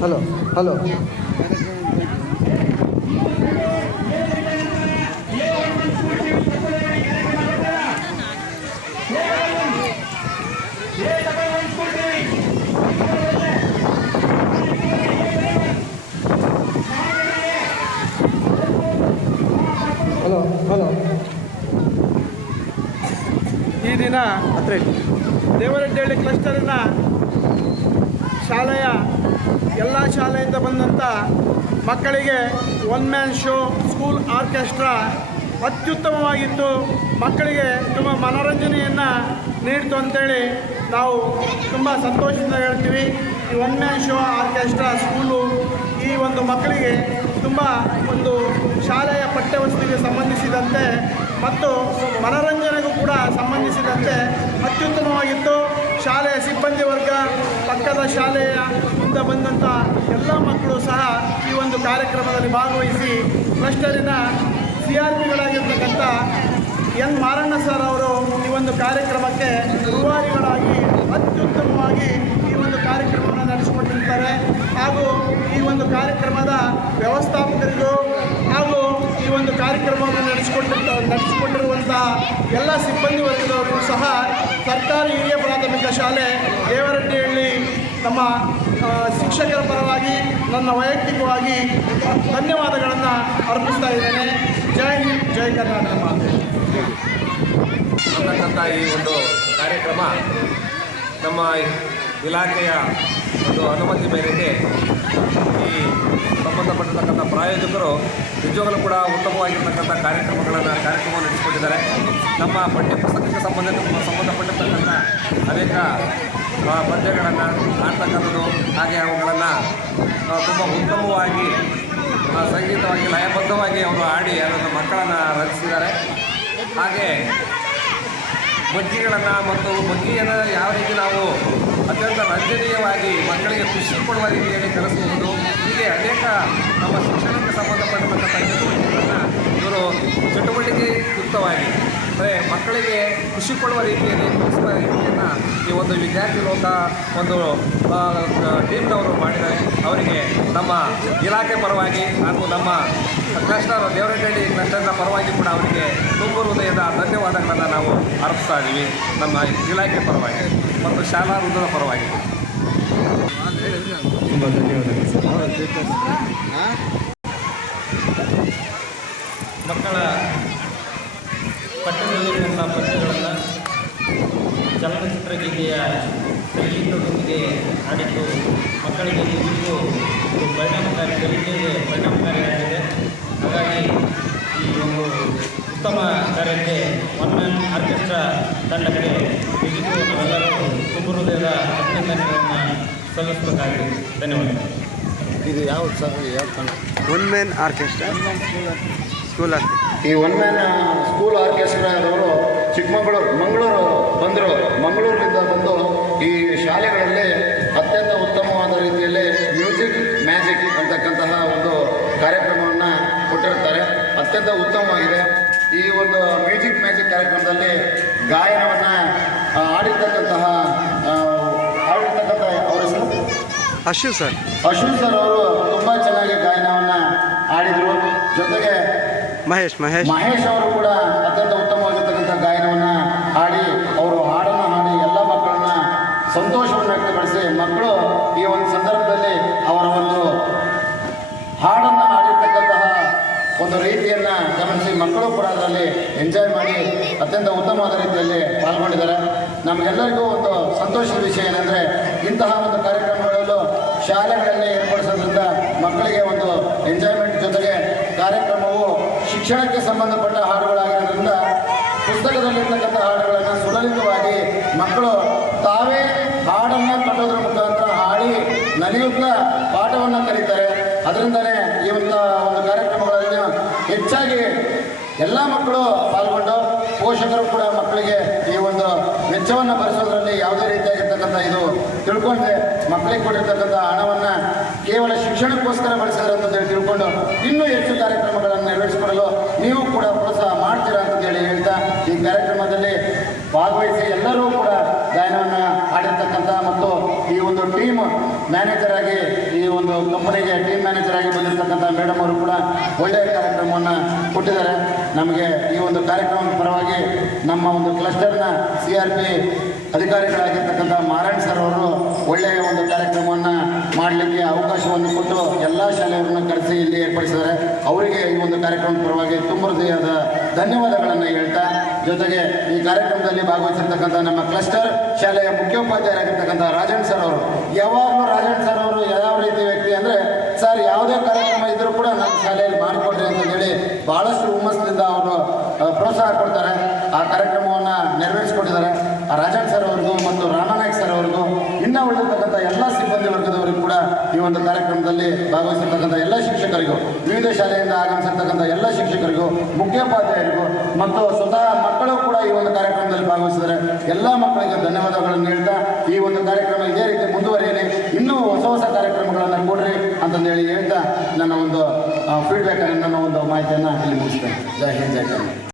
Hello hello hello hello ಈ ದಿನ ಹತ್ರ ಇಡಿ. ದೇವರಡ್ಡಳ್ಳಿ ಕ್ಲಸ್ಟರಿನ ಶಾಲೆಯ ಎಲ್ಲ ಶಾಲೆಯಿಂದ ಬಂದಂಥ ಮಕ್ಕಳಿಗೆ one man show school orchestra ಅತ್ಯುತ್ತಮವಾಗಿತ್ತು. ಮಕ್ಕಳಿಗೆ ತುಂಬ ಮನೋರಂಜನೆಯನ್ನು ನೀಡ್ತು ಅಂತೇಳಿ ನಾವು ತುಂಬ ಸಂತೋಷದಿಂದ ಹೇಳ್ತೀವಿ. ಈ one man show orchestra school ಈ ಒಂದು ಮಕ್ಕಳಿಗೆ ತುಂಬ ಒಂದು ಶಾಲೆಯ ಪಠ್ಯವಸ್ತುವಿಗೆ ಸಂಬಂಧಿಸಿದಂತೆ ಮತ್ತು ಮನೋರಂಜನೆಗೂ ಕೂಡ ಸಂಬಂಧಿಸಿದಂತೆ ಅತ್ಯುತ್ತಮವಾಗಿತ್ತು. ಶಾಲೆಯ ಸಿಬ್ಬಂದಿ ವರ್ಗ, ಪಕ್ಕದ ಶಾಲೆಯ ಇಂದ ಬಂದಂಥ ಎಲ್ಲ ಮಕ್ಕಳು ಸಹ ಈ ಒಂದು ಕಾರ್ಯಕ್ರಮದಲ್ಲಿ ಭಾಗವಹಿಸಿ ಕ್ಲಸ್ಟರಿನ ಸಿ ಆರ್ ಪಿಗಳಾಗಿರ್ತಕ್ಕಂಥ ಎನ್ ಮಾರಣ್ಣ ಸರ್ ಅವರು ಈ ಒಂದು ಕಾರ್ಯಕ್ರಮಕ್ಕೆ ರೂವಾರಿಗಳಾಗಿ ಅತ್ಯುತ್ತಮವಾಗಿ ಈ ಒಂದು ಕಾರ್ಯಕ್ರಮವನ್ನು ನಡೆಸಿಕೊಟ್ಟಿರ್ತಾರೆ. ಹಾಗೂ ಈ ಒಂದು ಕಾರ್ಯಕ್ರಮದ ವ್ಯವಸ್ಥಾಪಕರಿಗೂ ಹಾಗೂ ಈ ಒಂದು ಕಾರ್ಯಕ್ರಮವನ್ನು ನಡೆಸಿಕೊಟ್ಟಿರ್ತ ಎಲ್ಲ ಸಿಬ್ಬಂದಿ ವರ್ಗದವರಿಗೂ ಸಹ ಸರ್ಕಾರಿ ಹಿರಿಯ ಪ್ರಾಥಮಿಕ ಶಾಲೆ ದೇವರಟ್ಟಿಹಳ್ಳಿ ನಮ್ಮ ಶಿಕ್ಷಕರ ಪರವಾಗಿ ನನ್ನ ವೈಯಕ್ತಿಕವಾಗಿ ಧನ್ಯವಾದಗಳನ್ನು ಅರ್ಪಿಸ್ತಾ ಇದ್ದೇನೆ. ಜೈ ಹಿಂದ್, ಜೈ ಕರ್ನಾಟಕ. ಅಂತಕ್ಕಂಥ ಈ ಒಂದು ಕಾರ್ಯಕ್ರಮ ನಮ್ಮ ಇಲಾಖೆಯ ಒಂದು ಅನುಮತಿ ಮೇರೆಗೆ ಈ ಸಂಬಂಧಪಟ್ಟಿರ್ತಕ್ಕಂಥ ಪ್ರಾಯೋಜಕರು ನಿಜವಾಗಲೂ ಕೂಡ ಉತ್ತಮವಾಗಿರ್ತಕ್ಕಂಥ ಕಾರ್ಯಕ್ರಮಗಳನ್ನು ಕಾರ್ಯಕ್ರಮ ನಡೆಸಿಕೊಟ್ಟಿದ್ದಾರೆ. ನಮ್ಮ ಪಠ್ಯ ಪುಸ್ತಕಕ್ಕೆ ಸಂಬಂಧ ಸಂಬಂಧಪಟ್ಟಿರ್ತಕ್ಕಂಥ ಅನೇಕ ಪದ್ಯಗಳನ್ನು ಆಡ್ತಕ್ಕಂಥದ್ದು ಹಾಗೆ ಅವುಗಳನ್ನು ತುಂಬ ಉತ್ತಮವಾಗಿ ಸಂಗೀತವಾಗಿ, ಲಯಬದ್ಧವಾಗಿ ಅವರು ಆಡಿ ಅದನ್ನು ಮಕ್ಕಳನ್ನು ರಚಿಸಿದ್ದಾರೆ. ಹಾಗೆ ಬಗ್ಗಿಗಳನ್ನು ಮತ್ತು ಬಗ್ಗಿಯನ್ನು ಯಾವ ರೀತಿ ನಾವು ಅತ್ಯಂತ ರಂಜನೀಯವಾಗಿ ಮಕ್ಕಳಿಗೆ ಖುಷಿ ಕೊಡುವ ರೀತಿಯಲ್ಲಿ ಕಲಿಸಬಹುದು. ನಮ್ಮ ಶಿಕ್ಷಣಕ್ಕೆ ಸಂಬಂಧಪಟ್ಟಿರ್ತಕ್ಕಂಥ ಚಟುವಟಿಕೆಗಳನ್ನು ಇವರು ಚಟುವಟಿಕೆ ಯುಕ್ತವಾಗಿ, ಅಂದರೆ ಮಕ್ಕಳಿಗೆ ಖುಷಿ ಕೊಡುವ ರೀತಿಯಲ್ಲಿ ಕಲಿಸುವ ರೀತಿಯನ್ನು ಈ ಒಂದು ವಿದ್ಯಾರ್ಥಿ ಲೋಕ ಒಂದು ಟೀಮ್ನವರು ಮಾಡಿದರೆ ಅವರಿಗೆ ನಮ್ಮ ಇಲಾಖೆ ಪರವಾಗಿ ಹಾಗೂ ನಮ್ಮ ಕ್ಲಸ್ಟರ್ ದೇವರಹಳ್ಳಿ ಕ್ಲಸ್ಟರ್ನ ಪರವಾಗಿ ಕೂಡ ಅವರಿಗೆ ತುಂಬ ಹೃದಯದ ಧನ್ಯವಾದಗಳನ್ನು ನಾವು ಅರ್ಪಿಸ್ತಾ ಇದ್ದೀವಿ ನಮ್ಮ ಇಲಾಖೆ ಪರವಾಗಿ ಮತ್ತು ಶಾಲಾ ವೃಂದದ ಪರವಾಗಿ. ತುಂಬ ಧನ್ಯವಾದಗಳು ಮಕ್ಕಳ ಪಠ್ಯದಲ್ಲಿರುವಂಥ ಪದ್ಯಗಳನ್ನು ಚಲನಚಿತ್ರ ಗೀತೆಯ ಸಂಗೀತದೊಂದಿಗೆ ಆಡಿದ್ದು ಮಕ್ಕಳಿಗೆ ಇದು ಪರಿಣಾಮಕಾರಿ ಕಲಿಕೆಗೆ ಪರಿಣಾಮಕಾರಿಯಾಗಿದೆ ಹಾಗಾಗಿ ಈ ಒಂದು ಉತ್ತಮ ಕಾರ್ಯಕ್ಕೆ ಒನ್ ಮ್ಯಾನ್ ಆರ್ಕೆಸ್ಟ್ರಾ ತಂಡಕ್ಕೆ ಎಲ್ಲರೂ ನಾವೆಲ್ಲರೂ ಅಭಿನಂದನೆಗಳನ್ನು ಸಲ್ಲಿಸಬೇಕಾಗಿದೆ ಧನ್ಯವಾದ. ಇದು ಯಾವ ಒನ್ ಮ್ಯಾನ್ ಆರ್ಕೆಸ್ಟ್ರಾ ಸ್ಕೂಲ್ ಈ ಒನ್ ಮ್ಯಾನ್ ಸ್ಕೂಲ್ ಆರ್ಕೆಸ್ಟ್ರಾದವರು ಚಿಕ್ಕಮಗಳೂರು ಮಂಗಳೂರು ಬಂದರು. ಮಂಗಳೂರಿನಿಂದ ಬಂದು ಈ ಶಾಲೆಗಳಲ್ಲಿ ಅತ್ಯಂತ ಉತ್ತಮವಾದ ರೀತಿಯಲ್ಲಿ ಮ್ಯೂಸಿಕ್ ಮ್ಯಾಜಿಕ್ ಅಂತಕ್ಕಂತಹ ಒಂದು ಕಾರ್ಯಕ್ರಮವನ್ನು ಕೊಟ್ಟಿರ್ತಾರೆ. ಅತ್ಯಂತ ಉತ್ತಮವಾಗಿದೆ. ಈ ಒಂದು ಮ್ಯೂಸಿಕ್ ಮ್ಯಾಜಿಕ್ ಕಾರ್ಯಕ್ರಮದಲ್ಲಿ ಗಾಯನವನ್ನು ಅಶು ಸರ್. ಅಶ್ವಿನ್ ಸರ್ ಅವರು ತುಂಬ ಚೆನ್ನಾಗಿ ಗಾಯನವನ್ನು ಆಡಿದರು ಜೊತೆಗೆ ಮಹೇಶ್ ಮಹೇಶ್. ಮಹೇಶ್ ಅವರು ಕೂಡ ಅತ್ಯಂತ ಉತ್ತಮವಾಗಿರ್ತಕ್ಕಂಥ ಗಾಯನವನ್ನು ಹಾಡಿ ಅವರು ಹಾಡನ್ನು ಹಾಡಿ ಎಲ್ಲ ಮಕ್ಕಳನ್ನ ಸಂತೋಷವನ್ನು ವ್ಯಕ್ತಪಡಿಸಿ ಮಕ್ಕಳು ಈ ಒಂದು ಸಂದರ್ಭದಲ್ಲಿ ಅವರ ಒಂದು ಹಾಡನ್ನು ಹಾಡಿರ್ತಕ್ಕಂತಹ ಒಂದು ರೀತಿಯನ್ನು ಗಮನಿಸಿ ಮಕ್ಕಳು ಕೂಡ ಅದರಲ್ಲಿ ಎಂಜಾಯ್ ಮಾಡಿ ಅತ್ಯಂತ ಉತ್ತಮವಾದ ರೀತಿಯಲ್ಲಿ ಪಾಲ್ಗೊಂಡಿದ್ದಾರೆ. ನಮಗೆಲ್ಲರಿಗೂ ಒಂದು ಸಂತೋಷದ ವಿಷಯ ಏನಂದರೆ ಇಂತಹ ಒಂದು ಕಾರ್ಯಕ್ರಮಗಳಲ್ಲೂ ಶಾಲೆಗಳಲ್ಲಿ ಏರ್ಪಡಿಸೋದ್ರಿಂದ ಮಕ್ಕಳಿಗೆ ಒಂದು ಎಂಜಾಯ್ಮೆಂಟ್ ಜೊತೆಗೆ ಕಾರ್ಯಕ್ರಮವು ಶಿಕ್ಷಣಕ್ಕೆ ಸಂಬಂಧಪಟ್ಟ ಹಾಡುಗಳಾಗಿರೋದ್ರಿಂದ ಪುಸ್ತಕದಲ್ಲಿರ್ತಕ್ಕಂಥ ಹಾಡುಗಳನ್ನು ಸುಲಲಿತವಾಗಿ ಮಕ್ಕಳು ತಾವೇ ಹಾಡನ್ನು ಕಟ್ಟೋದ್ರ ಮುಖಾಂತರ ಹಾಡಿ ನಲಿಯುತ್ತಾ ಪಾಠವನ್ನು ಕಲಿತಾರೆ. ಅದರಿಂದಲೇ ಈ ಒಂದು ಒಂದು ಕಾರ್ಯಕ್ರಮಗಳಲ್ಲಿ ಹೆಚ್ಚಾಗಿ ಎಲ್ಲ ಮಕ್ಕಳು ಪಾಲ್ಗೊಂಡು ಪೋಷಕರು ಕೂಡ ಮಕ್ಕಳಿಗೆ ಈ ಒಂದು ವೆಚ್ಚವನ್ನು ಭರಿಸೋದ್ರಲ್ಲಿ ಯಾವುದೇ ಇದು ತಿಳ್ಕೊಂಡ್ರೆ ಮಕ್ಕಳಿಗೆ ಕೊಟ್ಟಿರ್ತಕ್ಕಂಥ ಹಣವನ್ನು ಕೇವಲ ಶಿಕ್ಷಣಕ್ಕೋಸ್ಕರ ಬಳಸಿದ್ರೆ ಅಂತೇಳಿ ತಿಳ್ಕೊಂಡು ಇನ್ನೂ ಹೆಚ್ಚು ಕಾರ್ಯಕ್ರಮಗಳನ್ನು ನೆರವೇರಿಸಿಕೊಡಲು ನೀವು ಕೂಡ ಪ್ರೋತ್ಸಾಹ ಮಾಡ್ತೀರಾ ಅಂತೇಳಿ ಹೇಳ್ತಾ ಈ ಕಾರ್ಯಕ್ರಮದಲ್ಲಿ ಭಾಗವಹಿಸಿ ಎಲ್ಲರೂ ಕೂಡ ಗಾಯನವನ್ನು ಹಾಡಿರ್ತಕ್ಕಂಥ ಮತ್ತು ಈ ಒಂದು ಟೀಮ್ ಮ್ಯಾನೇಜರ್ ಆಗಿ, ಈ ಒಂದು ಕಂಪನಿಗೆ ಟೀಮ್ ಮ್ಯಾನೇಜರ್ ಆಗಿ ಬಂದಿರತಕ್ಕಂಥ ಮೇಡಮ್ ಅವರು ಕೂಡ ಒಳ್ಳೆಯ ಕಾರ್ಯಕ್ರಮವನ್ನು ಕೊಟ್ಟಿದ್ದಾರೆ. ನಮಗೆ ಈ ಒಂದು ಕಾರ್ಯಕ್ರಮದ ಪರವಾಗಿ ನಮ್ಮ ಒಂದು ಕ್ಲಸ್ಟರ್ನ ಸಿ ಆರ್ ಪಿ ಅಧಿಕಾರಿಗಳಾಗಿರ್ತಕ್ಕಂಥ ಮಾರಾಯಣ್ ಸರ್ ಅವರು ಒಳ್ಳೆಯ ಒಂದು ಕಾರ್ಯಕ್ರಮವನ್ನು ಮಾಡಲಿಕ್ಕೆ ಅವಕಾಶವನ್ನು ಕೊಟ್ಟು ಎಲ್ಲ ಶಾಲೆಯವರನ್ನ ಕರೆಸಿ ಇಲ್ಲಿ ಏರ್ಪಡಿಸಿದ್ದಾರೆ. ಅವರಿಗೆ ಈ ಒಂದು ಕಾರ್ಯಕ್ರಮದ ಪರವಾಗಿ ತುಂಬ ಹೃದಯದ ಧನ್ಯವಾದಗಳನ್ನು ಹೇಳ್ತಾ, ಜೊತೆಗೆ ಈ ಕಾರ್ಯಕ್ರಮದಲ್ಲಿ ಭಾಗವಹಿಸಿರ್ತಕ್ಕಂಥ ನಮ್ಮ ಕ್ಲಸ್ಟರ್ ಶಾಲೆಯ ಮುಖ್ಯೋಪಾಧ್ಯಾಯರಾಗಿರ್ತಕ್ಕಂಥ ರಾಜನ್ ಸರ್ ಅವರು. ಯಾವಾಗಲೂ ರಾಜನ್ ಸರ್ ಅವರು ಯಾವ ರೀತಿ ವ್ಯಕ್ತಿ ಅಂದರೆ, ಸರ್, ಯಾವುದೇ ಕಾರ್ಯಕ್ರಮ ಇದ್ದರೂ ಕೂಡ ನಮ್ಮ ಶಾಲೆಯಲ್ಲಿ ಮಾಡಿಕೊಡ್ರಿ ಅಂತ ಹೇಳಿ ಭಾಳಷ್ಟು ಹುಮ್ಮಸ್ಸಿನಿಂದ ಅವರು ಪ್ರೋತ್ಸಾಹ ಕೊಡ್ತಾರೆ. ಆ ಆ ರಾಜನ್ ಸರ್ ಅವ್ರಿಗೂ ಮತ್ತು ರಾಮನಾಯಕ್ ಸರ್ ಅವ್ರಿಗೂ ಇನ್ನೂ ಉಳಿದಿರ್ತಕ್ಕಂಥ ಎಲ್ಲ ಸಿಬ್ಬಂದಿ ವರ್ಗದವರಿಗೂ ಕೂಡ ಈ ಒಂದು ಕಾರ್ಯಕ್ರಮದಲ್ಲಿ ಭಾಗವಹಿಸಿರ್ತಕ್ಕಂಥ ಎಲ್ಲ ಶಿಕ್ಷಕರಿಗೂ, ವಿವಿಧ ಶಾಲೆಯಿಂದ ಆಗಮಿಸಿರ್ತಕ್ಕಂಥ ಎಲ್ಲ ಶಿಕ್ಷಕರಿಗೂ, ಮುಖ್ಯೋಪಾಧ್ಯಾಯರಿಗೂ ಮತ್ತು ಸ್ವತಃ ಮಕ್ಕಳು ಕೂಡ ಈ ಒಂದು ಕಾರ್ಯಕ್ರಮದಲ್ಲಿ ಭಾಗವಹಿಸಿದರೆ ಎಲ್ಲ ಮಕ್ಕಳಿಗೆ ಧನ್ಯವಾದಗಳನ್ನು ಹೇಳ್ತಾ ಈ ಒಂದು ಕಾರ್ಯಕ್ರಮ ಇದೇ ರೀತಿ ಮುಂದುವರಿಯಲಿ. ಇನ್ನೂ ಹೊಸ ಹೊಸ ಕಾರ್ಯಕ್ರಮಗಳನ್ನು ಕೊಡ್ರಿ ಅಂತಂದೇಳಿ ಹೇಳ್ತಾ ನನ್ನ ಒಂದು ಫೀಡ್ಬ್ಯಾಕ್ ನನ್ನ ಒಂದು ಮಾಹಿತಿಯನ್ನು ಇಲ್ಲಿ ಮುಗಿಸ್ತೇನೆ. ಜೈ ಹಿಂದ್, ಜೈ